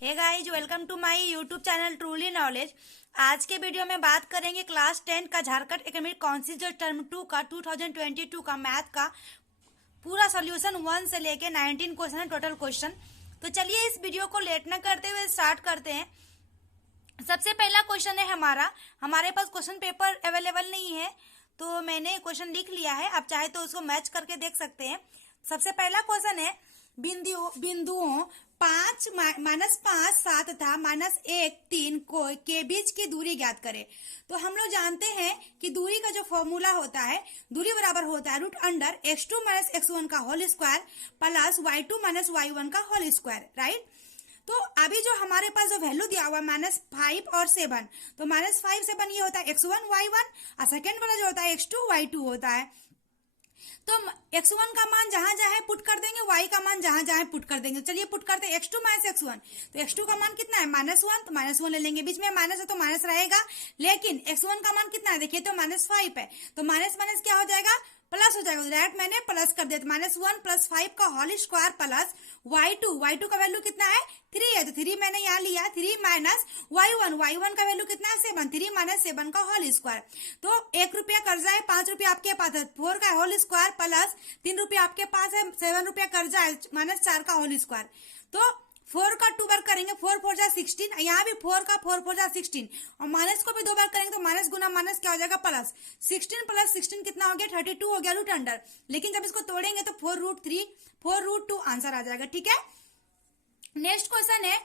Hey guys, welcome to my YouTube channel truly knowledge. आज के video में बात करेंगे क्लास 10 का झारखंड एकेडमिक काउंसिल जो टर्म 2 का 2022 का मैथ का पूरा सॉल्यूशन 1 से लेके 19 क्वेश्चन है, टोटल क्वेश्चन। तो चलिए इस वीडियो को लेट न करते हुए स्टार्ट करते हैं। सबसे पहला क्वेश्चन है हमारे पास क्वेश्चन पेपर अवेलेबल नहीं है, तो मैंने क्वेश्चन लिख लिया है। आप चाहे तो उसको मैच करके देख सकते हैं। सबसे पहला क्वेश्चन है बिंदुओं 5 -5 7 तथा -1 3 के बीच की दूरी ज्ञात करें। तो हम लोग जानते हैं कि दूरी का जो फॉर्मूला होता है, दूरी बराबर होता है √x2 - x1 का whole square plus y2 - y1 का होल स्क्वायर, राइट। तो अभी जो हमारे पास जो वैल्यू दिया हुआ है -5 और 7, तो -5 7 ये होता है x1 y1 और सेकेंड वाला जो होता है x2 y2 होता है। तो x1 का मान जहां जहां पुट कर देंगे, y का मान जहां जहां पुट कर देंगे। चलिए पुट करते हैं x2 - x1। तो x2 का मान कितना है -1, तो -1 ले लेंगे। बीच में माइनस है तो माइनस रहेगा, लेकिन x1 का मान कितना है देखिए, तो -5 है। तो माइनस माइनस क्या हो जाएगा, प्लस हो जाएगा। डायरेक्ट मैंने प्लस कर दिया। -1 + 5 का होल स्क्वायर प्लस y2 का वैल्यू कितना है 3 है, तो 3 मैंने यहाँ लिया। 3 - y1 का वैल्यू कितना है 7। 3 - 7 का होल स्क्वायर। तो 1 रुपया कर्जा है, 5 रुपया आपके पास है, 4 का होल स्क्वायर प्लस 3 रुपया आपके पास है, 7 रुपया कर्जा है, -4 का होल स्क्वायर। तो 4 का 2 बार करेंगे, 4 4 जा 16। यहाँ भी 4 का 4 4 जा 16, और माइनस को भी 2 बार करेंगे तो माइनस गुना माइनस क्या हो जाएगा प्लस। 16 + 16 कितना हो गया 32 हो गया √अंडर। लेकिन जब इसको तोड़ेंगे तो 4√3 4√2 आंसर आ जाएगा, ठीक है। नेक्स्ट क्वेश्चन है,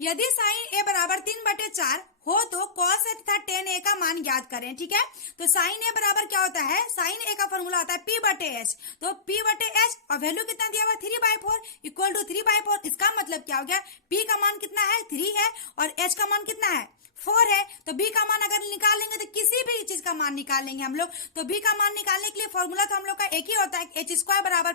यदि साइन a बराबर 3/4 हो तो cos a तथा tan a का मान ज्ञात करें, ठीक है। तो साइन a बराबर क्या होता है, साइन a का फॉर्मूला होता है p/h। तो p/h और वैल्यू कितना दिया हुआ 3/4 = 3/4। इसका मतलब क्या हो गया, p का मान कितना है 3 है और h का मान कितना है 4 है। तो b का मान अगर निकालेंगे तो किसी भी चीज का मान निकालेंगे हम लोग। तो b का मान निकालने के लिए फॉर्मूला तो हम लोग का एक ही होता है, h² =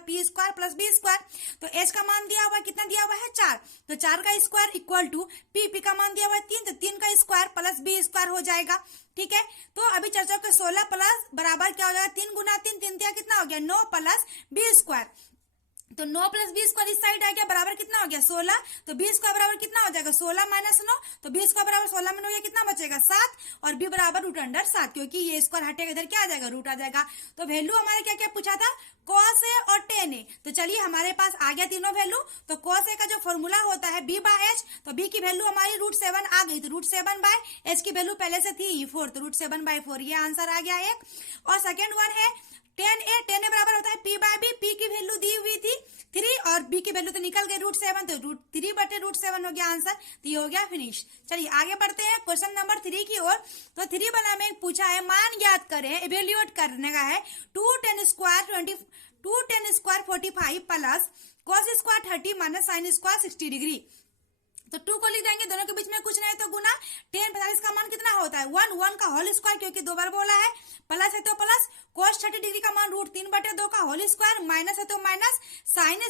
p² + b²। तो h का मान दिया हुआ है, कितना दिया हुआ है 4। तो 4 का स्क्वायर इक्वल टू p का मान दिया हुआ है 3, तो 3 का स्क्वायर प्लस b² हो जाएगा, ठीक है। तो अभी चर्चा के 16 प्लस बराबर क्या हो जाएगा 3 गुना 3 3 कितना हो गया 9 प्लस b²। तो 9 + b² इस साइड आ गया, बराबर कितना हो गया 16। तो b² बराबर कितना हो जाएगा 16 - 9। तो b² बराबर 16 में 9 कितना बचेगा 7, और b बराबर √7, क्योंकि ये स्क्वायर हटेगा इधर क्या आ जाएगा रूट आ जाएगा। तो वैल्यू हमारे क्या क्या पूछा था, cos a और tan a। तो चलिए हमारे पास आ गया तीनों वैल्यू। तो cos a का जो फॉर्मूला होता है b/h, तो b की वैल्यू हमारी √7 आ गई। तो √7/h की वैल्यू पहले से थी 4, तो √7/4 ये आंसर आ गया एक। और सेकेंड वन है tan a बराबर होता है p/b। p की वैल्यू दी हुई थी 3 और b की वैल्यू तो निकल गई √7, तो √3/√7 हो गया आंसर। तो ये हो गया फिनिश। चलिए आगे बढ़ते हैं क्वेश्चन नंबर 3 की ओर। तो 3 वाला में पूछा है, मान ज्ञात करें, इवेल्युएट करने का है 2tan² 45 plus cos² 30 - sin² 60 degree. तो 2 को लिख देंगे, दोनों के बीच में कुछ नहीं तो गुना। 10 45 का मान कितना होता है 1 का होल स्क्वायर, क्योंकि 2 बार बोला है, प्लस है तो प्लस, cos 30 डिग्री का मान √3/2 का होल स्क्वायर, माइनस है तो माइनस, sin²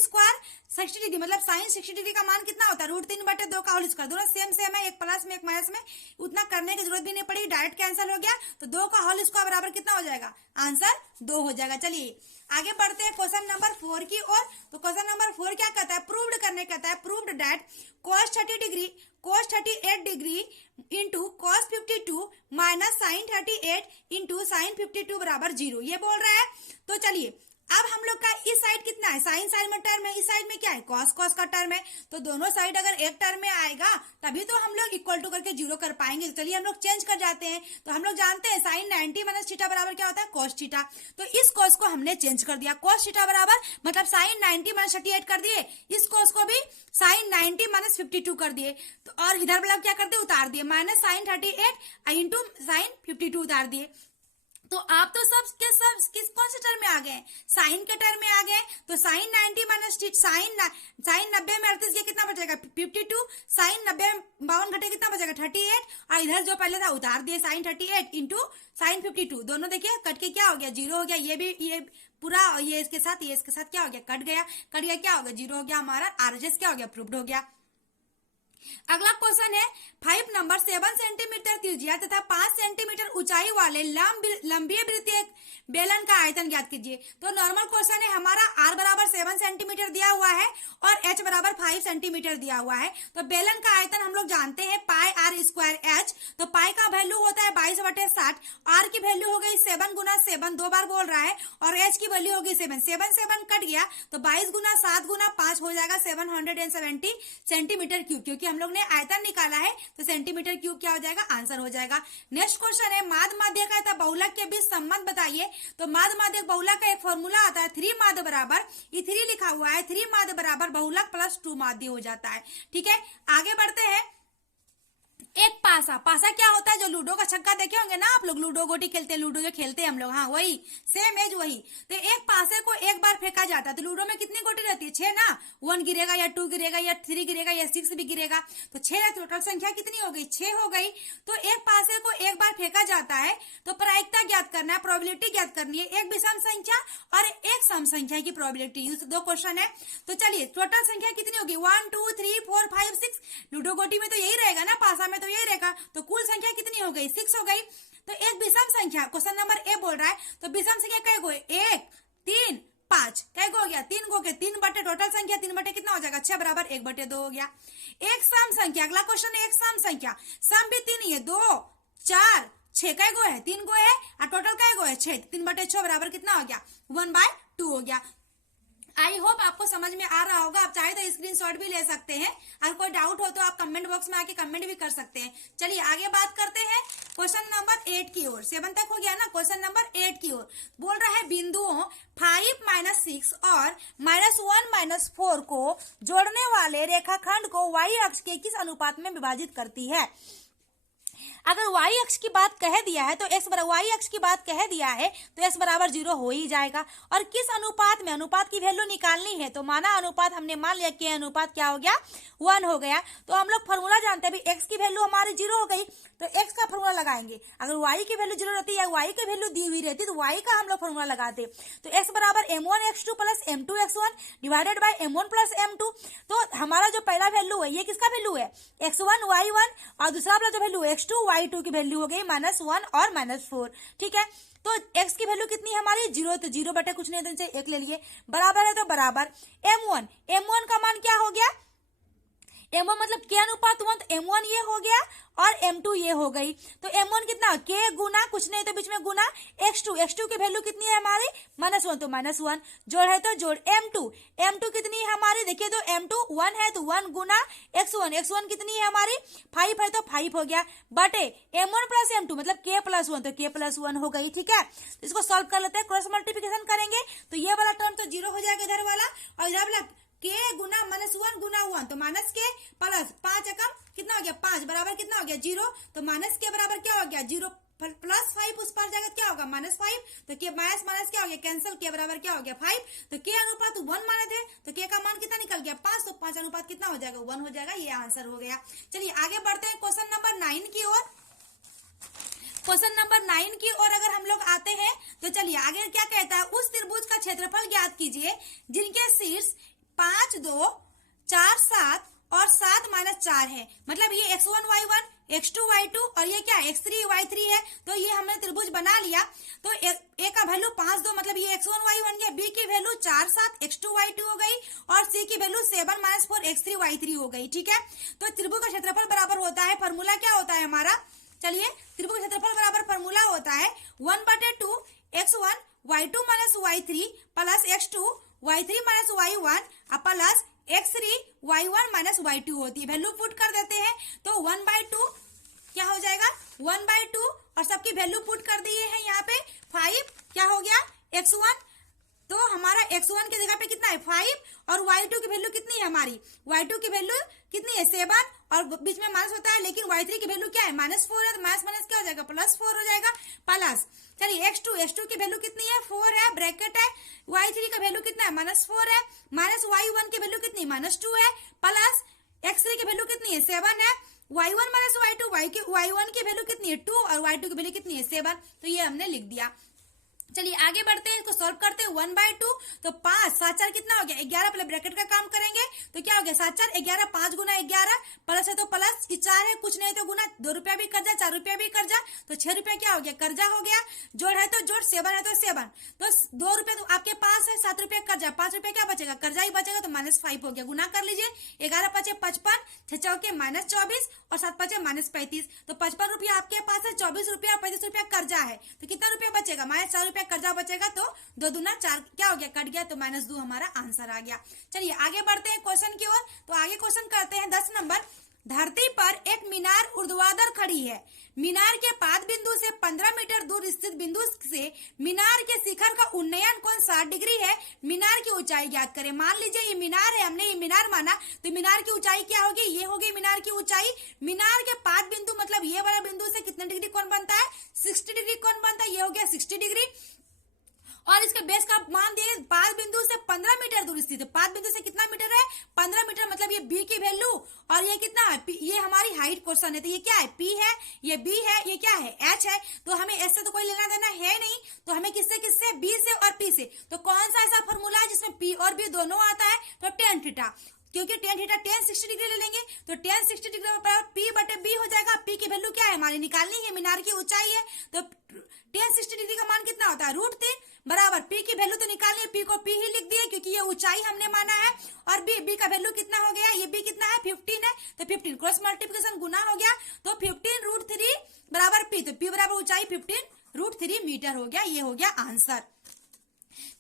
60 डिग्री मतलब sin 60 डिग्री का मान कितना होता है √3/2 का होल स्क्वायर। दोनों सेम सेम है, एक प्लस में एक माइनस में, उतना करने की जरूरत भी नहीं पड़ी, डायरेक्ट कैंसिल हो गया। तो 2 का होल स्क्वायर बराबर कितना हो जाएगा, आंसर 2 हो जाएगा। चलिए आगे बढ़ते हैं क्वेश्चन नंबर 4 की ओर। तो क्वेश्चन नंबर 4 क्या कहता है, प्रूव्ड करने कहता है, proved that cos 38 degree into cos 52 minus sin 38 into sin 52 बराबर 0, ये बोल रहा है। तो चलिए अब हम लोग का इस साइड कितना है, साइन साइड में टर्म है, इस साइड में क्या है कॉस का टर्म है। तो दोनों साइड अगर एक टर्म में आएगा तभी तो हम लोग इक्वल टू करके 0 कर पाएंगे। तो चलिए हम लोग चेंज कर जाते हैं। तो हम लोग जानते हैं साइन 90 - थीटा बराबर क्या होता है cos थीटा। तो इस कॉस को हमने चेंज कर दिया, cos थीटा बराबर मतलब साइन 90 - 38 कर दिए, इस कॉस को भी साइन 90 - 52 कर दिए। तो और इधर वाला क्या कर दिए, उतार दिए, माइनस साइन 38 इंटू साइन 52 उतार दिए। तो आप तो सब के सब किस कौन से टर्म में आ गए, साइन के टर्म में आ गए। तो साइन 90 - साइन 90 में 38, ये कितना बचेगा 52, साइन 90 में 52 घटे कितना बचेगा 38, और इधर जो पहले था उतार दिए साइन 38 इंटू साइन 52। दोनों देखिए कट के क्या हो गया 0 हो गया। ये भी ये पूरा ये इसके साथ क्या हो गया, कट गया क्या हो गया 0 हो गया, हमारा RHS क्या हो गया प्रूव्ड हो गया। अगला क्वेश्चन है 5 नंबर 7 सेंटीमीटर त्रिज्या तथा 5 सेंटीमीटर ऊंचाई वाले लंबी वृत्तीय बेलन का आयतन ज्ञात कीजिए। तो नॉर्मल क्वेश्चन है हमारा, r बराबर 7 सेंटीमीटर दिया हुआ है और h बराबर 5 सेंटीमीटर दिया हुआ है। तो बेलन का आयतन हम लोग जानते हैं पाई r स्क्वायर h। तो पाई का वैल्यू होता है 22/60, r की वैल्यू हो गई 7 गुना 7, 2 बार बोल रहा है, और h की वैल्यू होगी 7, 7 कट गया तो 22 गुना 7 गुना 5 हो जाएगा 770 सेंटीमीटर क्यूब। क्योंकि हम लोग ने आयतन निकाला है तो सेंटीमीटर क्यूब क्या हो जाएगा, आंसर हो जाएगा। नेक्स्ट क्वेश्चन है माद माध्यक तथा बहुलक के बीच संबंध बताइए। तो माद माध्यक बहुलक का एक फॉर्मूला आता है 3 माद बराबर, ये 3 लिखा हुआ है, 3 माद बराबर बहुलक प्लस 2 माध्य हो जाता है। ठीक है, आगे बढ़ते हैं। एक पासा, पासा क्या होता है, जो लूडो का छक्का देखे होंगे ना आप लोग, लूडो गोटी खेलते हैं, लूडो जो खेलते हैं हम लोग, हाँ वही सेम एज वही। तो एक पासे को एक बार फेंका जाता है, तो लूडो में कितनी गोटी रहती है, 6 ना, 1 गिरेगा या 2 गिरेगा या 3 गिरेगा या 6 भी गिरेगा, तो 6 टोटल संख्या कितनी हो गई, 6 हो गई। तो एक पासे को एक बार फेंका जाता है तो प्रायिकता ज्ञात करना है, प्रोबेबिलिटी ज्ञात करनी है, एक विषम संख्या और एक सम संख्या की प्रोबेबिलिटी, 2 क्वेश्चन है। तो चलिए टोटल संख्या कितनी होगी, 1 2 3 4 5 6, लूडो गोटी में तो यही रहेगा ना, पासा में तो यही रहेगा, तो कुल संख्या कितनी हो गई, 6 हो गई। तो एक विषम संख्या, क्वेश्चन नंबर ए बोल रहा है, तो विषम संख्या कै गो, 1 3 5, कै गो हो गया, 3 गो के 3 बटे टोटल संख्या 3 बटे कितना हो जाएगा, 6 बराबर 1/2 हो गया। एक सम संख्या, अगला क्वेश्चन है एक सम संख्या, सम भी 3 ही है, 2 4 6, कै गो है, 3 गो है, और टोटल कै गो है 6, 3/6 बराबर कितना हो गया, 1/2 हो गया। आई होप आपको समझ में आ रहा होगा। आप चाहे तो स्क्रीनशॉट भी ले सकते हैं, अगर कोई डाउट हो तो आप कमेंट बॉक्स में आके कमेंट भी कर सकते हैं। चलिए आगे बात करते हैं क्वेश्चन नंबर 8 की ओर। 7 तक हो गया ना, क्वेश्चन नंबर 8 की ओर बोल रहा है बिंदुओं 5 - 6 और -1 - 4 को जोड़ने वाले रेखाखंड को y अक्ष के किस अनुपात में विभाजित करती है। अगर y अक्ष की बात कह दिया है तो x बराबर, y अक्ष की बात कह दिया है तो x बराबर 0 हो ही जाएगा। और किस अनुपात में, अनुपात की वैल्यू निकालनी है, तो माना अनुपात हमने मान लिया कि अनुपात क्या हो गया, 1 हो गया। तो हम लोग फॉर्मूला जानते हैं, x की वैल्यू हमारी 0 हो गई तो x का फॉर्मूला लगाएंगे। अगर y की वैल्यू 0 रहती या y की वैल्यू दी हुई रहती तो y का हम लोग फॉर्मूला लगाते। तो x बराबर m1x2 plus m2x1 divided by m1 plus m2। तो हमारा जो पहला वैल्यू है ये किसका वैल्यू है, x1 y1, और दूसरा वाला जो वैल्यू x2 y2 की वैल्यू हो गई -1 और -4। ठीक है, तो x की वैल्यू कितनी है हमारी 0, तो 0 बटे कुछ नहीं तो 1 ले लिए, बराबर है तो बराबर m1 का मान क्या हो गया, m1 मतलब k अनुपात 1, तो m1 ये हो गया और m2 ये हो गई। तो m1 कितना, k गुना कुछ नहीं तो बीच में गुना x2 की वैल्यू कितनी है हमारी -1, तो -1, जोड़ है तो जोड़ m2 कितनी है हमारी, देखिए तो m2 1 है तो 1 गुना x1 कितनी है हमारी 5 है तो 5 हो गया, बटे m1 प्लस m2 मतलब k प्लस 1, तो k प्लस 1 हो गई। ठीक है, तो इसको सॉल्व कर लेते हैं, क्रॉस मल्टीप्लिकेशन करेंगे तो ये वाला टर्म तो 0 हो जाएगा इधर वाला, और इधर वाला k गुना -1 गुना 1, तो माइनस के प्लस 5 एकम कितना हो गया 5 बराबर कितना हो गया 0, तो माइनस के बराबर क्या हो गया 0 प्लस 5 उस पर जाएगा क्या होगा -5, तो के माइनस क्या हो गया कैंसिल, के बराबर क्या हो गया 5, तो के अनुपात 1 माने थे तो के का मान कितना निकल गया 5, तो 5 अनुपात कितना हो जाएगा 1 हो जाएगा, ये आंसर हो गया। चलिए आगे बढ़ते हैं क्वेश्चन नंबर 9 की ओर। क्वेश्चन नंबर 9 की ओर अगर हम लोग आते हैं तो चलिए आगे क्या कहता है, उस त्रिभुज का क्षेत्रफल ज्ञात कीजिए जिनके शीर्ष 5 2 4 7 और 7 - 4 है। मतलब ये x1 y1 x2 y2 और ये क्या x3 y3 है। तो ये हमने त्रिभुज बना लिया। तो ए का वैल्यू 5 2 मतलब ये x1 y1 गया, बी की वैल्यू 4 7 x2 y2 हो गई और सी की वैल्यू 7 - 4 x3 y3 हो गई। ठीक है, तो त्रिभुज का क्षेत्रफल बराबर होता है, फॉर्मूला क्या होता है हमारा, चलिए त्रिभुज का क्षेत्रफल बराबर फॉर्मूला होता है 1/2 x1 y2 - y3 plus x2 y3 - y1 plus x3 y1 - y2 होती है। वैल्यू पुट कर देते हैं तो 1/2 क्या हो जाएगा 1/2 और सबकी वैल्यू पुट कर दिए हैं यहाँ पे 5 क्या हो गया x1, तो हमारा x1 की जगह पे कितना है 5 और y2 की वैल्यू कितनी है हमारी, y2 की वैल्यू कितनी है 7 और बीच में माइनस होता है, लेकिन y3 की वैल्यू क्या है -4 है, तो माइनस क्या हो जाएगा +4 हो जाएगा प्लस। चलिए x2 की वैल्यू कितनी है 4 है, ब्रैकेट है, y3 का वैल्यू कितना है -4 है, माइनस y1 की वैल्यू कितनी -2 है, प्लस x3 की वैल्यू कितनी है 7 है, y1 - y2 y1 की वैल्यू कितनी है 2 और y2 की वैल्यू कितनी है 7, तो ये हमने लिख दिया। चलिए आगे बढ़ते हैं, इसको सॉल्व करते हैं। 1/2 तो 5 7 4 कितना हो गया 11, पहले ब्रैकेट का काम करेंगे तो क्या हो गया 7 4 11, 5 गुना 11 प्लस है तो प्लस की 4 है, कुछ नहीं तो गुना, 2 रुपया भी कर्जा 4 रुपया भी कर्जा तो 6 रुपया क्या हो गया कर्जा हो गया, जोड़ है तो जोड़, 7 है तो 7 तो 2 रुपये तो आपके पास है, 7 रुपया कर्जा, 5 रुपया क्या बचेगा कर्जा ही बचेगा तो -5 हो गया, गुना कर लीजिए, 11 5 55, 6 चौके -24 और 7 5 -35 तो 55 रुपया आपके पास है, 24 रुपया और 35 रुपया कर्जा है तो कितना रुपया बचेगा -4 रुपया कर्जा बचेगा तो 2 दूना 4 क्या हो गया कट गया तो -2 हमारा आंसर आ गया। चलिए आगे बढ़ते हैं क्वेश्चन की ओर। तो आगे क्वेश्चन करते हैं 10 नंबर। धरती पर एक मीनार ऊर्ध्वाधर खड़ी है। मीनार के पाद बिंदु से 15 मीटर दूर स्थित बिंदु से मीनार के शिखर का उन्नयन कोण 60 डिग्री है। मीनार की ऊंचाई ज्ञात करें। मान लीजिए ये मीनार है, हमने ये मीनार माना तो मीनार की ऊंचाई क्या होगी, ये होगी मीनार की ऊंचाई। मीनार के पाद बिंदु मतलब ये वाला बिंदु से कितने डिग्री कोण बनता है 60 डिग्री कोण बनता है, ये हो गया 60 डिग्री। और इसके बेस का मान दिए पाद बिंदु से 15 मीटर दूर स्थित है। पाद बिंदु से कितना मीटर है 15 मीटर, मतलब ये बी की वैल्यू और ये कितना है ये हमारी हाइट क्वेश्चन है तो ये क्या है पी है, ये बी है, ये क्या है एच है। तो हमें एस से तो कोई लेना देना है नहीं, तो हमें किससे किससे बी से और पी से। तो कौन सा ऐसा फॉर्मूला है जिसमें पी और बी दोनों आता है तो tan थीटा, क्योंकि tan थीटा tan 60 डिग्री ले लेंगे तो tan 60 डिग्री बराबर पी बटे बी हो जाएगा। पी की वैल्यू क्या है हमारी निकालनी है, मीनार की ऊंचाई है तो tan 60 डिग्री का मान कितना होता है √3 बराबर पी की वैल्यू तो निकालनी है, पी को पी ही लिख दिए क्योंकि ये ऊंचाई हमने माना है। और बी का वैल्यू कितना हो गया, ये बी कितना है 15 है तो 15 क्रॉस मल्टीप्लिकेशन गुना हो गया तो 15 √3 बराबर पी, तो पी बराबर ऊंचाई 15 √3 मीटर हो गया, ये हो गया आंसर।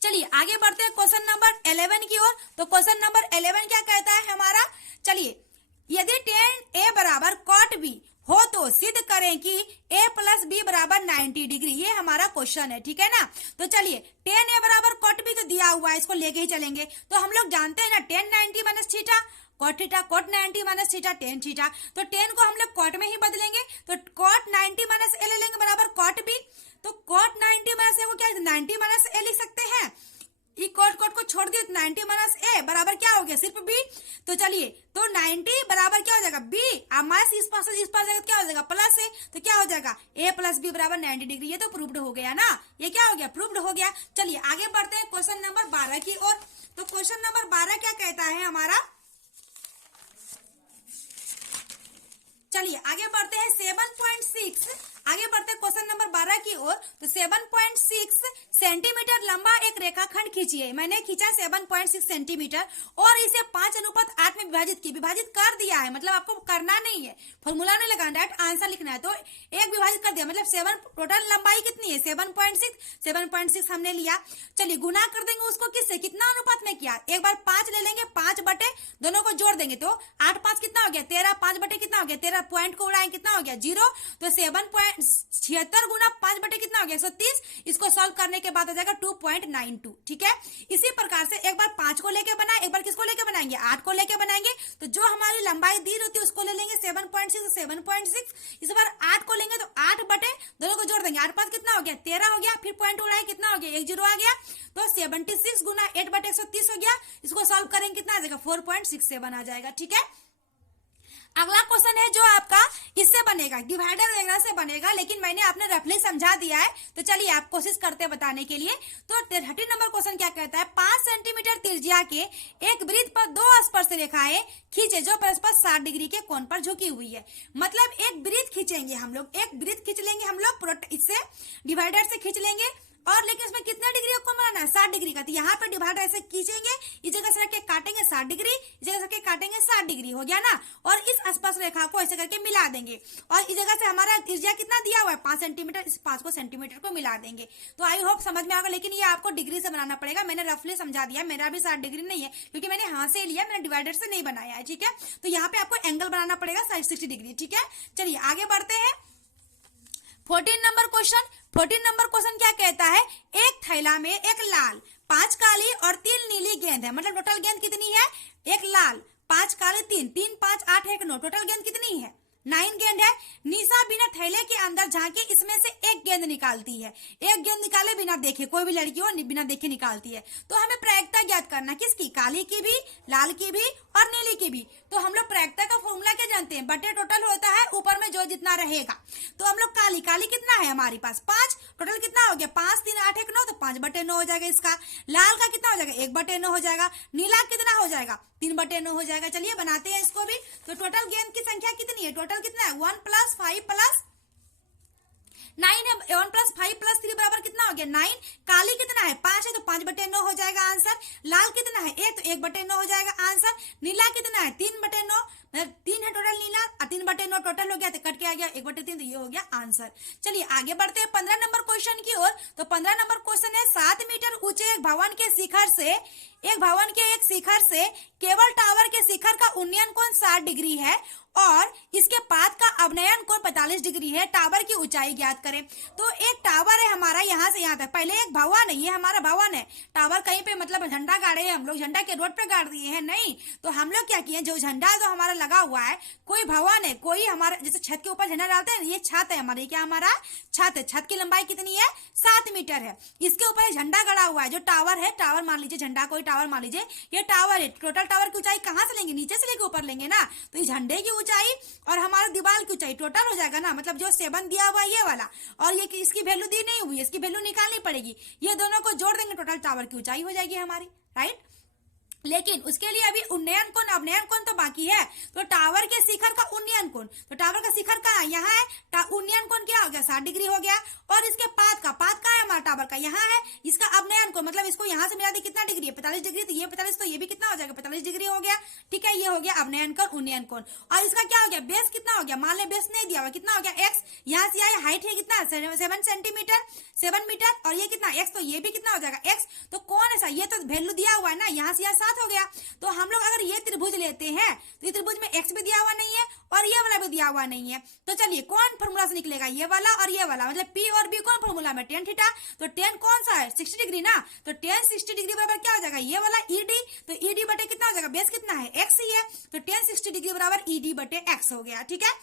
चलिए आगे बढ़ते हैं क्वेश्चन नंबर 11 की ओर। तो क्वेश्चन नंबर 11 क्या कहता है हमारा, चलिए यदि tan A बराबर cot B हो तो सिद्ध करें कि a प्लस बी बराबर 90 डिग्री, ये हमारा क्वेश्चन है, ठीक है ना। तो चलिए tan A बराबर cot B तो दिया हुआ है, इसको लेके ही चलेंगे। तो हम लोग जानते हैं ना tan 90 minus theta cot theta, cot 90 minus theta tan theta, तो tan को हम लोग cot में ही बदलेंगे तो cot 90 माइनस a ले लेंगे बराबर cot B। तो cot 90 माइनस a को क्या 90 माइनस a लिख सकते हैं, ये cot को छोड़ दिए 90 माइनस a बराबर क्या हो गया सिर्फ b। तो चलिए तो 90 बराबर क्या हो जाएगा b, अब माइनस इस पास जाएगा क्या हो जाएगा प्लस a, तो क्या हो जाएगा a प्लस बी बराबर 90 डिग्री, ये तो प्रूव्ड हो गया ना, ये क्या हो गया प्रूव्ड हो गया। चलिए आगे बढ़ते हैं क्वेश्चन नंबर 12 की ओर। तो क्वेश्चन नंबर 12 क्या कहता है हमारा, चलिए आगे बढ़ते हैं 7.6, आगे बढ़ते हैं क्वेश्चन नंबर 12 की ओर। तो 7.6 सेंटीमीटर लंबा एक रेखाखंड खींचिए। मैंने खींचा 7.6 सेंटीमीटर और इसे 5:8 में विभाजित कर दिया है, मतलब आपको करना नहीं है, फॉर्मूला नहीं लगाना, डायरेक्ट आंसर लिखना है। तो एक विभाजित कर दिया मतलब 7, टोटल लंबाई कितनी है 7.6 हमने लिया। चलिए गुना कर देंगे उसको किससे, कितना अनुपात में किया, एक बार 5 ले लेंगे, 5 बटे दोनों को जोड़ देंगे तो 8 5 कितना हो गया 13, 5 बटे कितना हो गया 13, पॉइंट को उड़ाएंगे कितना हो गया 0, तो 7.76 गुना 5 बटे कितना हो गया 130, इसको सॉल्व करने के बाद आ जाएगा 2.92, ठीक है। इसी प्रकार से एक बार 5 को लेके बनाए, एक बार किसको लेके बनाएंगे 8 को लेके बनाएंगे, तो जो हमारी लंबाई दी होती है उसको ले लेंगे 7.6, इस बार 8 को लेंगे तो 8 बटे दोनों को जोड़ देंगे, 8 5 कितना हो गया 13 हो गया, फिर पॉइंट उड़ाए कितना हो गया 1 0 आ गया, तो 76 गुना 8 बटे 130 हो गया, इसको सॉल्व करेंगे कितना आ जाएगा 4.67 आ जाएगा, ठीक है। अगला क्वेश्चन है जो आपका इससे बनेगा, डिवाइडर वगैरह से बनेगा, लेकिन मैंने आपने रफली समझा दिया है, तो चलिए आप कोशिश करते हैं बताने के लिए। तो 30 नंबर क्वेश्चन क्या कहता है, 5 सेंटीमीटर त्रिज्या के एक वृत्त पर 2 स्पर्श रेखाएं खींचे जो परस्पर 60 डिग्री के कोण पर झुकी हुई है। मतलब एक वृत्त खींचेंगे हम लोग, एक वृत्त खींच लेंगे हम लोग, इससे डिवाइडर से खींच लेंगे और लेकिन इसमें कितने डिग्री को बनाना है 60 डिग्री का, तो यहाँ पे डिवाइडर ऐसे खींचेंगे, इस जगह से रख के काटेंगे 60 डिग्री, इस जगह से रख के काटेंगे 60 डिग्री हो गया ना, और इस स्पर्श रेखा को ऐसे करके मिला देंगे और इस जगह से हमारा त्रिज्या कितना दिया हुआ है 5 सेंटीमीटर, इस 5 को सेंटीमीटर को मिला देंगे। तो आई होप समझ में आएगा, लेकिन ये आपको डिग्री से बनाना पड़ेगा, मैंने रफली समझा दिया, मेरा भी 60 डिग्री नहीं है क्योंकि मैंने हाथ से लिया, मैंने डिवाइडर से नहीं बनाया है, ठीक है। तो यहाँ पे आपको एंगल बनाना पड़ेगा 60 डिग्री, ठीक है। चलिए आगे बढ़ते हैं 14 नंबर क्वेश्चन क्या कहता है, एक थैला में एक लाल 5 काली और 3 नीली गेंद है, मतलब टोटल गेंद कितनी है, एक लाल 5 काली 3 5 8 1 9, टोटल गेंद कितनी है 9 गेंद है। निशा बिना थैले के अंदर झांके इसमें से एक गेंद निकालती है, एक गेंद निकाले बिना देखे, कोई भी लड़की हो बिना देखे निकालती है। तो हमें प्रायिकता ज्ञात करना, किसकी, काली की भी, लाल की भी और नीली की भी। तो हम लोग प्रायिकता का फॉर्मूला क्या जानते हैं, बटे टोटल होता है, ऊपर में जो जितना कितना रहेगा। तो हम लोग काली काली कितना है हमारे पास 5, टोटल कितना हो गया 5 3 8 1 9, तो 5/9 हो जाएगा इसका। लाल का कितना हो जाएगा 1/9 हो जाएगा। नीला कितना हो जाएगा 3/9 हो जाएगा। चलिए बनाते हैं इसको भी। तो टोटल गेंद की संख्या कितनी है, टोटल कितना है 1 + 5 + 9 है। 1 + 5 + 3 बराबर कितना हो गया 9। काली कितना है 5 है, तो 5/9 हो जाएगा आंसर। लाल कितना है 1, तो 1/9 हो जाएगा आंसर। नीला कितना है 3/9, मतलब 3 है टोटल नीला, और 3/9 टोटल हो गया, तो कट के आ गया 1/3, तो ये हो गया आंसर। चलिए आगे बढ़ते हैं 15 नंबर क्वेश्चन की ओर। तो 15 नंबर क्वेश्चन है 7 मीटर ऊंचे एक भवन के शिखर से केबल टावर के शिखर का उन्नयन कोण 60 डिग्री है और इसके पाद का अवनयन कोण 45 डिग्री है। टावर की ऊंचाई ज्ञात करें। तो एक टावर है हमारा यहाँ से यहाँ तक, पहले एक भवन है, ये हमारा भवन है। टावर कहीं पे मतलब झंडा गाड़े हैं हम लोग, झंडा के रोड पे गाड़ दिए हैं नहीं, तो हम लोग क्या किए, जो झंडा जो हमारा लगा हुआ है, कोई भवन है, कोई हमारा जैसे छत के ऊपर झंडा डालते हैं, ये छत है हमारी, क्या हमारा छत है। छत की लंबाई कितनी है 7 मीटर है। इसके ऊपर झंडा गड़ा हुआ है, जो टावर है, टावर मान लीजिए, झंडा कोई टावर मान लीजिए, ये टावर है। टोटल टावर की ऊंचाई कहाँ से लेंगे, नीचे से लेके ऊपर लेंगे ना, तो इस झंडे की ऊंचाई और हमारा दीवार की ऊंचाई टोटल हो जाएगा ना, मतलब जो 7 दिया हुआ ये वाला और ये इसकी वैल्यू दी नहीं हुई, इसकी वैल्यू निकालनी पड़ेगी, ये दोनों को जोड़ देंगे, टोटल टावर की ऊंचाई हो जाएगी हमारी, राइट। लेकिन उसके लिए अभी उन्नयन कोण अवनयन कोण तो बाकी है। तो टावर के शिखर का उन्नयन कोण, तो टावर का शिखर कहाँ है, यहाँ है। उन्नयन कोण क्या हो गया 60 डिग्री हो गया। और इसके पाद कहाँ है हमारा टावर का, यहाँ है। इसका अवनयन कोण मतलब इसको यहाँ से मिला दे कितना डिग्री है 45 डिग्री, तो ये 45, तो ये भी कितना हो जाएगा 45 डिग्री हो गया। ठीक है, ये हो गया अवनयन कोण उन्नयन कोण। और इसका क्या हो गया बेस कितना हो गया, मान ले बेस नहीं दिया हुआ, कितना हो गया x, यहाँ से यहाँ हाइट है कितना 7 सेंटीमीटर 7 मीटर, और ये कितना x, तो ये भी कितना हो जाएगा x। तो कौन ऐसा, ये तो वैल्यू दिया हुआ है ना, यहाँ से यहाँ 7 हो गया। तो हम लोग अगर ये त्रिभुज लेते हैं तो ये त्रिभुज में x भी दिया हुआ नहीं है और ये वाला भी दिया हुआ नहीं है। तो चलिए कौन फॉर्मूला से निकलेगा, ये वाला और ये वाला, मतलब p और b कौन फॉर्मूला में tan थीटा। तो tan कौन सा है 60 डिग्री ना, तो tan 60 डिग्री बराबर क्या हो जाएगा ये वाला ed। तो ed बटे कितना हो जाएगा, बेस कितना है x ही है, तो tan 60 डिग्री बराबर ed बटे x हो गया। ठीक है,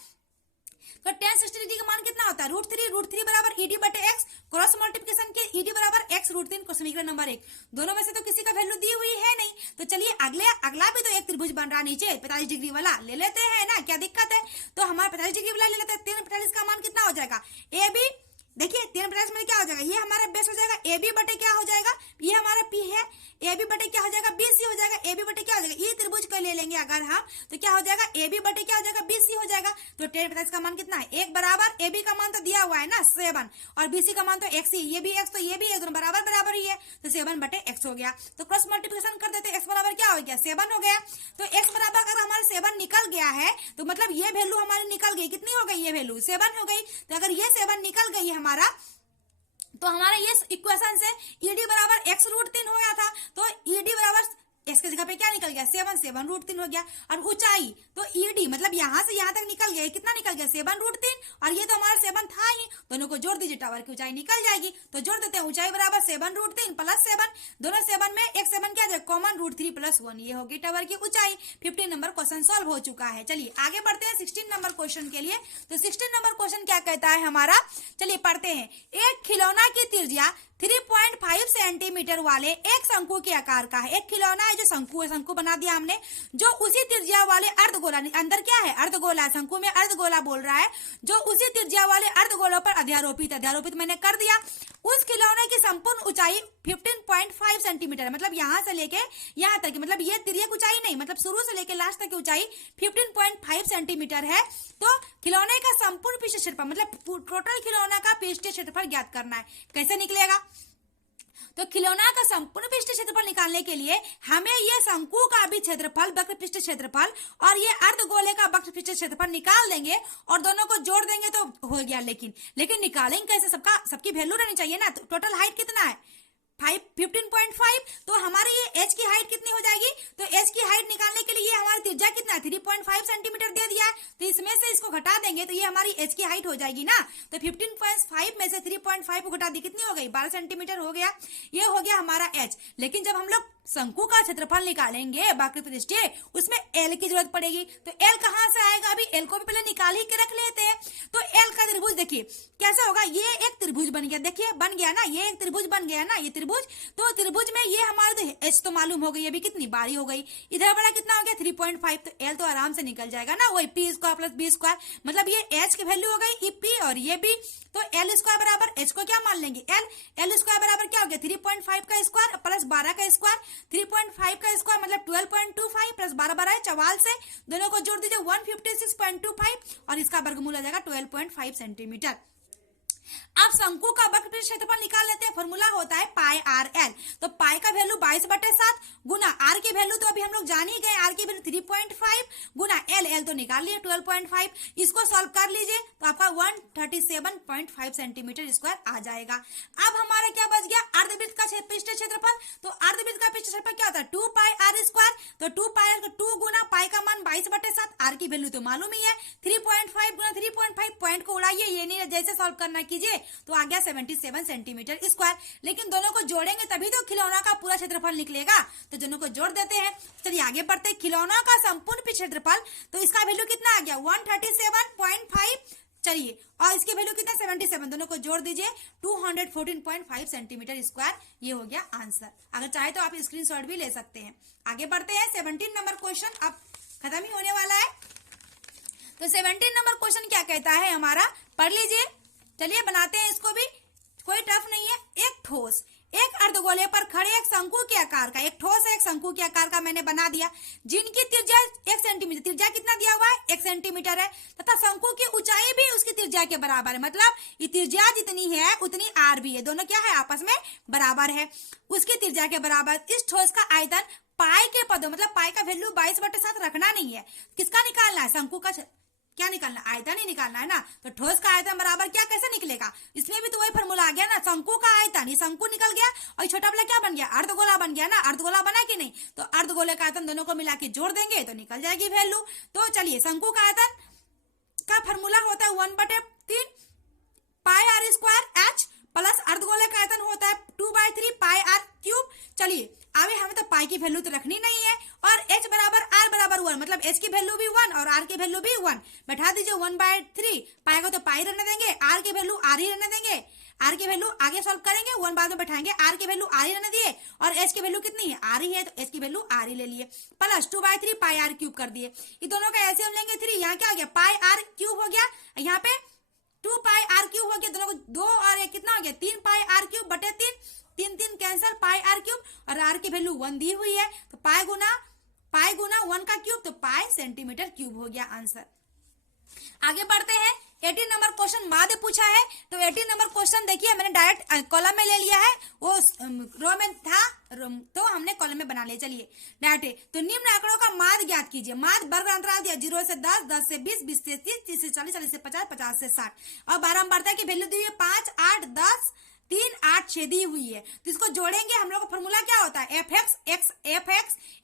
तो tan 60 डिग्री का मान कितना होता है √3 बराबर ed बटे x। क्रॉस मल्टीप्लिकेशन के ed बराबर x √3 को समीकरण नंबर 1। दोनों में से तो किसी का वैल्यू दी हुई है नहीं। तो चलिए अगला भी तो एक त्रिभुज बन रहा नीचे 45 डिग्री वाला ले लेते हैं ना, क्या दिक्कत है। तो हमारा 45 डिग्री वाला ले लेते हैं। 345 का मान कितना हो जाएगा ए बी, देखिए 350 में क्या हो जाएगा, ये हमारा बेस हो जाएगा ए बी बटे क्या हो जाएगा, ये हमारा पी है, ए बी बटे क्या हो जाएगा बी सी हो जाएगा। ए बी बटे क्या हो जाएगा, ये त्रिभुज को ले लेंगे अगर हम, तो क्या हो जाएगा ए बी बटे क्या हो जाएगा बी सी हो जाएगा। तो 350 का मान कितना है 1 बराबर, ए बी का मान तो दिया हुआ है ना 7 और बी सी का मान तो x ही, ये भी x तो ये भी दोनों बराबर ही है, तो 7 बटे x हो गया। तो क्रॉस मल्टीप्लिकेशन कर देते, x बराबर क्या हो गया 7 हो गया। तो x बराबर अगर हमारा 7 निकल गया है तो मतलब ये वैल्यू हमारी निकल गई, कितनी हो गई ये वैल्यू 7 हो गई। तो अगर ये 7 निकल गई हमारा, तो हमारा ये इक्वेशन से ed बराबर x √3 हो गया था। तो ed बराबर x के जगह पे क्या निकल गया 7 √3 हो गया। और ऊंचाई तो ed मतलब यहाँ से यहाँ तक निकल गया, कितना निकल गया 7 √3, और ये तो हमारा 7 था ही, दोनों को जोड़ दीजिए टावर की ऊंचाई निकल जाएगी। तो जोड़ देते हैं, ऊंचाई बराबर 7 √3 + 7, दोनों 7 में एक 7 क्या जाए कॉमन √3 + 1, ये होगी टावर की ऊंचाई। 15 नंबर क्वेश्चन सॉल्व हो चुका है। चलिए आगे बढ़ते हैं 16 नंबर क्वेश्चन के लिए। तो 16 नंबर क्वेश्चन क्या कहता है हमारा, चलिए पढ़ते हैं। एक खिलौना की त्रिज्या 3.5 सेंटीमीटर वाले एक शंकु के आकार का है। एक खिलौना है जो शंकु है, शंकु बना दिया हमने, जो उसी त्रिज्या वाले अर्धगोला, अंदर क्या है अर्धगोला है, शंकु में अर्धगोला बोल रहा है, जो उसी त्रिज्या वाले अर्धगोलों पर अध्यारोपित मैंने कर दिया। उस खिलौने की संपूर्ण ऊंचाई 15.5 सेंटीमीटर है, मतलब यहाँ से लेके यहाँ तक, मतलब ये तिर्यक ऊंचाई नहीं, मतलब शुरू से लेके लास्ट तक की ऊंचाई 15.5 सेंटीमीटर है। तो खिलौने का संपूर्ण पृष्ठ क्षेत्रफल, मतलब टोटल खिलौना का पृष्ठीय क्षेत्रफल ज्ञात करना है। कैसे निकलेगा, तो खिलौना का संपूर्ण पृष्ठ क्षेत्रफल निकालने के लिए हमें ये शंकु का भी क्षेत्रफल, वक्र पृष्ठ क्षेत्रफल और ये अर्धगोले का वक्र पृष्ठ क्षेत्रफल निकाल देंगे और दोनों को जोड़ देंगे तो हो गया। लेकिन निकालेंगे कैसे, सबकी वैल्यू रहनी चाहिए ना। तो टोटल हाइट कितना है 15.5, तो हमारी ये एच की हाइट कितनी हो जाएगी, तो एच की हाइट निकालने के लिए हमारी त्रिज्या कितना है 3.5 सेंटीमीटर दे दिया है, तो इसमें से इसको घटा देंगे तो ये हमारी एच की हाइट हो जाएगी ना। तो 15.5 में से 3.5 को घटा दी, कितनी हो गई 12 सेंटीमीटर हो गया, ये हो गया हमारा एच। लेकिन जब हम लोग शंकु का क्षेत्रफल निकालेंगे वक्र पृष्ठीय, उसमें एल की जरूरत पड़ेगी। तो एल कहां से आएगा, अभी एल को भी पहले निकाल ही के रख लेते हैं। तो एल का त्रिभुज देखिए कैसे होगा, ये एक त्रिभुज बन गया, देखिए बन गया ना, ये एक त्रिभुज बन गया ना, ये त्रिभुज, तो त्रिभुज में ये हमारे एच तो मालूम हो गई, अभी कितनी बारी हो गई, इधर बड़ा कितना हो गया 3.5, तो एल तो आराम से निकल जाएगा ना, वही P square plus B square, मतलब ये एच की वैल्यू हो गई पी और ये बी, तो एल स्क्वायर बराबर एच को क्या मान लेंगे एल स्क्वायर बराबर क्या हो गया 3.5 का स्क्वायर प्लस 12 का स्क्वायर, 3.5 का स्क्वायर मतलब 12.25 प्लस 12 12 चवाल से दोनों को जोड़ दीजिए 156.25 और इसका वर्गमूल आ जाएगा 12.5 सेंटीमीटर। अब शंकु का वक्र क्षेत्रफल निकाल लेते हैं, फॉर्मूला होता है पाई आर एल, तो पाई का वैल्यू 22/7 गुना आर की वैल्यू तो अभी हम लोग जान ही गए, आर की वैल्यू 3.5 गुना एल तो निकाल लिए 12.5, इसको सॉल्व कर लीजिए तो आपका 137.5 सेंटीमीटर स्क्वायर आ जाएगा। अब हमारा क्या बच गया, अर्धवृत्त का पृष्ठ क्षेत्रफल, तो अर्धवृत्त का पृष्ठ क्षेत्रफल क्या होता है 2 पाई आर स्क्वायर, तो 2 पाई आर 2 गुना पाई का मान 22/7, आर की वैल्यू तो मालूम ही है 3.5 गुना 3.5, पॉइंट को उड़ाइए, ये नहीं जैसे सॉल्व करना कीजिए तो आ गया 77 सेंटीमीटर स्क्वायर, लेकिन दोनों को जोड़ेंगे तभी तो खिलौना का पूरा क्षेत्रफल निकलेगा, तो दोनों को जोड़ देते हैं। चलिए आगे बढ़ते हैं, खिलौना का संपूर्ण क्षेत्रफल, तो इसका वैल्यू कितना आ गया 137.5, चलिए और इसकी वैल्यू कितना 77, दोनों को जोड़ दीजिए 214.5 सेंटीमीटर स्क्वायर, ये हो गया आंसर। अगर चाहे तो आप स्क्रीनशॉट भी ले सकते हैं। आगे बढ़ते हैं 17 नंबर क्वेश्चन, अब खत्म ही होने वाला है, तो 17 नंबर क्वेश्चन क्या कहता है हमारा, पढ़ लीजिए। चलिए बनाते हैं इसको भी, कोई टफ नहीं है। एक ठोस एक अर्धगोले पर खड़े एक शंकु के आकार का, एक ठोस है एक शंकु के आकार का मैंने बना दिया, जिनकी त्रिज्या 1 सेंटीमीटर, त्रिज्या कितना दिया हुआ है 1 सेंटीमीटर है, तथा शंकु की ऊंचाई भी उसकी त्रिज्या के बराबर है, मतलब ये त्रिज्या जितनी है उतनी आर भी है, दोनों क्या है आपस में बराबर है, उसकी त्रिज्या के बराबर। इस ठोस का आयतन पाई के पदों, मतलब पाई का वैल्यू 22/7 रखना नहीं है, किसका निकालना है, शंकु का क्या निकालना, आयतन ही निकालना है ना, तो ठोस का आयतन बराबर क्या कैसे निकलेगा, इसमें भी तो वही फॉर्मूला आ गया ना, शंकु का आयतन, ये शंकु निकल गया और छोटा वाला क्या बन गया अर्धगोला बन गया ना, अर्धगोला बना कि नहीं, तो अर्धगोले का आयतन दोनों को मिला के जोड़ देंगे तो निकल जाएगी वैल्यू। तो चलिए शंकु का आयतन का फॉर्मूला होता है 1/3 पाई आर स्क्वायर एच प्लस अर्धगोले का आयतन होता है 2/3 पाई आर क्यूब। चलिए अभी हमें तो पाई की वैल्यू तो रखनी नहीं है, और h बराबर r बराबर 1, मतलब h की वैल्यू भी 1 और r की वैल्यू भी 1, बैठा दीजिए 1/3, पाई को तो पाई रहने देंगे, r की वैल्यू r ही रहने देंगे, r की वैल्यू आगे सॉल्व करेंगे 1 बाद में बैठाएंगे, r की वैल्यू r ही रहने दिए, और h की वैल्यू कितनी है r ही है, तो h की वैल्यू r ही ले लिए, प्लस 2/3 पाई r क्यूब कर दिए, ये दोनों का एलसीएम लेंगे 3, यहाँ क्या हो गया पाई r क्यूब हो गया, यहाँ पे 2 पाई आर क्यूब हो गया, दोनों को 2 और 1 कितना हो गया 3 पाई आर क्यूब बटे 3, 3 कैंसर, पाई आर क्यूब और आर की वैल्यू 1 दी हुई है, तो पाई गुना 1 का क्यूब, तो पाई सेंटीमीटर क्यूब हो गया आंसर। आगे बढ़ते हैं, 18 नंबर क्वेश्चन माध्य पूछा है, तो 18 नंबर क्वेश्चन देखिए मैंने डायरेक्ट कॉलम में ले लिया है, वो रो में था तो हमने कॉलम में बना लिया। चलिए डायरेक्ट, तो निम्न आंकड़ों का माध्य ज्ञात कीजिए, माध्य वर्ग अंतराल दिया 0 से 10, 10 से 20, 20 से 30, 30 से 40, 40 से 50, 50 से 60, और बारंबारता की वैल्यू दी है 5, 8, 10, 3, 8, 6 दी हुई है, तो इसको जोड़ेंगे हम लोग का फॉर्मूला क्या होता है f(x)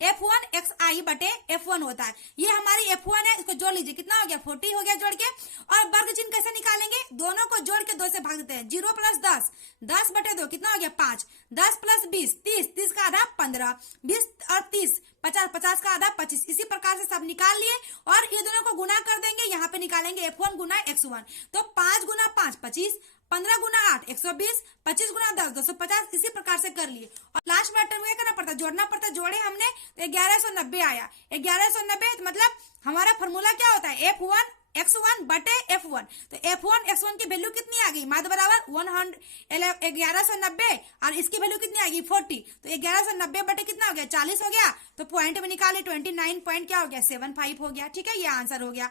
f1 xi बटे f1 होता है, ये हमारी f1 है, इसको जोड़ लीजिए कितना हो गया 40 हो गया जोड़ के, और वर्ग चिन्ह कैसे निकालेंगे, दोनों को जोड़ के 2 से भाग देते हैं, 0 + 10, 10 बटे 2 कितना हो गया 5, 10 + 20 30, 30 का आधा 15, 20 और 30 50, 50 का आधा 25, इसी प्रकार से सब निकाल लिए, और ये दोनों को गुना कर देंगे, यहाँ पे निकालेंगे f1 गुना x1, तो 5 गुना 5 25, 15 गुना 8 120, 25 गुना 10 250, इसी प्रकार से कर लिए, और लास्ट में टर्म क्या करना पड़ता जोड़ना पड़ता, जोड़े हमने तो 1190 आया, 1190 मतलब हमारा फॉर्मूला क्या होता है f1 x1 बटे f1, तो f1 x1 की वैल्यू कितनी आ गई माध्य बराबर 1190, और इसकी वैल्यू कितनी आ गई 40, तो 1190 बटे कितना हो गया 40 हो गया, तो पॉइंट में निकाले 29 पॉइंट क्या हो गया 75 हो गया, ठीक है ये आंसर हो गया।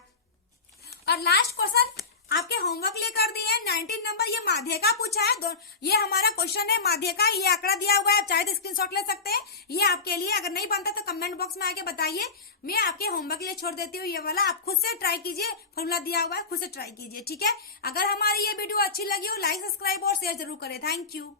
और लास्ट क्वेश्चन आपके होमवर्क लिए कर दिए 19 नंबर, ये माध्य का पूछा है, ये हमारा क्वेश्चन है माध्य का, ये आंकड़ा दिया हुआ है, आप चाहे तो स्क्रीनशॉट ले सकते हैं, ये आपके लिए, अगर नहीं बनता तो कमेंट बॉक्स में आके बताइए, मैं आपके होमवर्क के लिए छोड़ देती हूँ ये वाला, आप खुद से ट्राई कीजिए, फॉर्मूला दिया हुआ है खुद से ट्राई कीजिए, ठीक है। अगर हमारी ये वीडियो अच्छी लगी हो लाइक सब्सक्राइब और शेयर जरूर करें, थैंक यू।